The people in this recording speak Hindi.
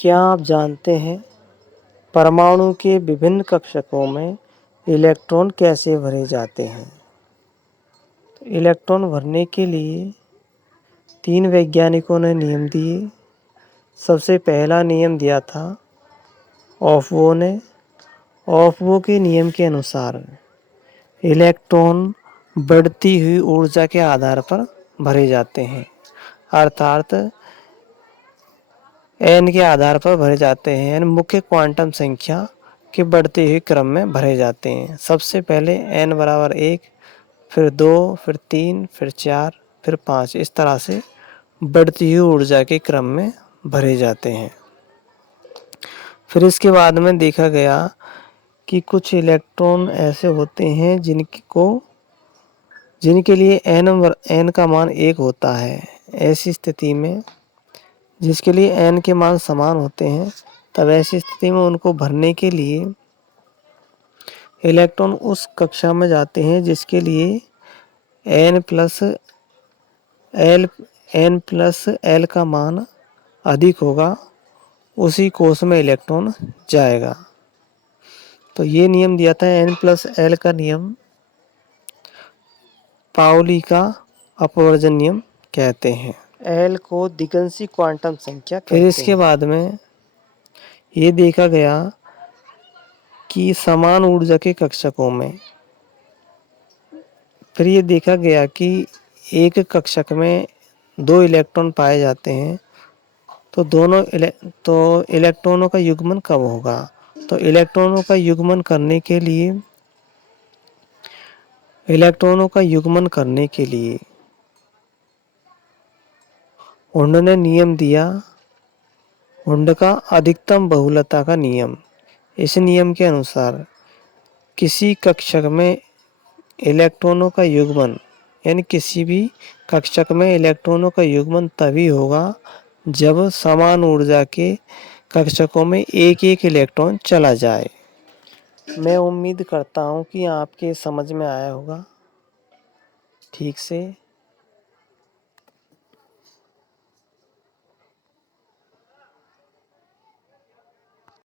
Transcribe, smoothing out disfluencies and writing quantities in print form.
क्या आप जानते हैं परमाणु के विभिन्न कक्षकों में इलेक्ट्रॉन कैसे भरे जाते हैं? तो इलेक्ट्रॉन भरने के लिए 3 वैज्ञानिकों ने नियम दिए। सबसे पहला नियम दिया था ऑफबो ने। ऑफबो के नियम के अनुसार इलेक्ट्रॉन बढ़ती हुई ऊर्जा के आधार पर भरे जाते हैं, अर्थात n के आधार पर भरे जाते हैं, यानी मुख्य क्वांटम संख्या के बढ़ते हुए क्रम में भरे जाते हैं। सबसे पहले n बराबर 1, फिर 2, फिर 3, फिर 4, फिर 5, इस तरह से बढ़ती हुई ऊर्जा के क्रम में भरे जाते हैं। फिर इसके बाद में देखा गया कि कुछ इलेक्ट्रॉन ऐसे होते हैं जिनके लिए n का मान 1 होता है। ऐसी स्थिति में जिसके लिए n के मान समान होते हैं, तब ऐसी स्थिति में उनको भरने के लिए इलेक्ट्रॉन उस कक्षा में जाते हैं जिसके लिए n प्लस l का मान अधिक होगा, उसी कोश में इलेक्ट्रॉन जाएगा। तो ये नियम दिया था n प्लस l का नियम, पाउली का अपवर्जन नियम कहते हैं। l को दिगंशी क्वांटम संख्या कहते हैं। फिर इसके बाद में ये देखा गया कि समान ऊर्जा के कक्षकों में फिर ये देखा गया कि एक कक्षक में 2 इलेक्ट्रॉन पाए जाते हैं, तो इलेक्ट्रॉनों का युग्मन कब होगा? तो इलेक्ट्रॉनों का युग्मन करने के लिए हुंड ने नियम दिया, हुंड का अधिकतम बहुलता का नियम। इस नियम के अनुसार किसी कक्षक में इलेक्ट्रॉनों का युग्मन, यानी किसी भी कक्षक में इलेक्ट्रॉनों का युग्मन तभी होगा जब समान ऊर्जा के कक्षकों में एक एक इलेक्ट्रॉन चला जाए। मैं उम्मीद करता हूँ कि आपके समझ में आया होगा ठीक से।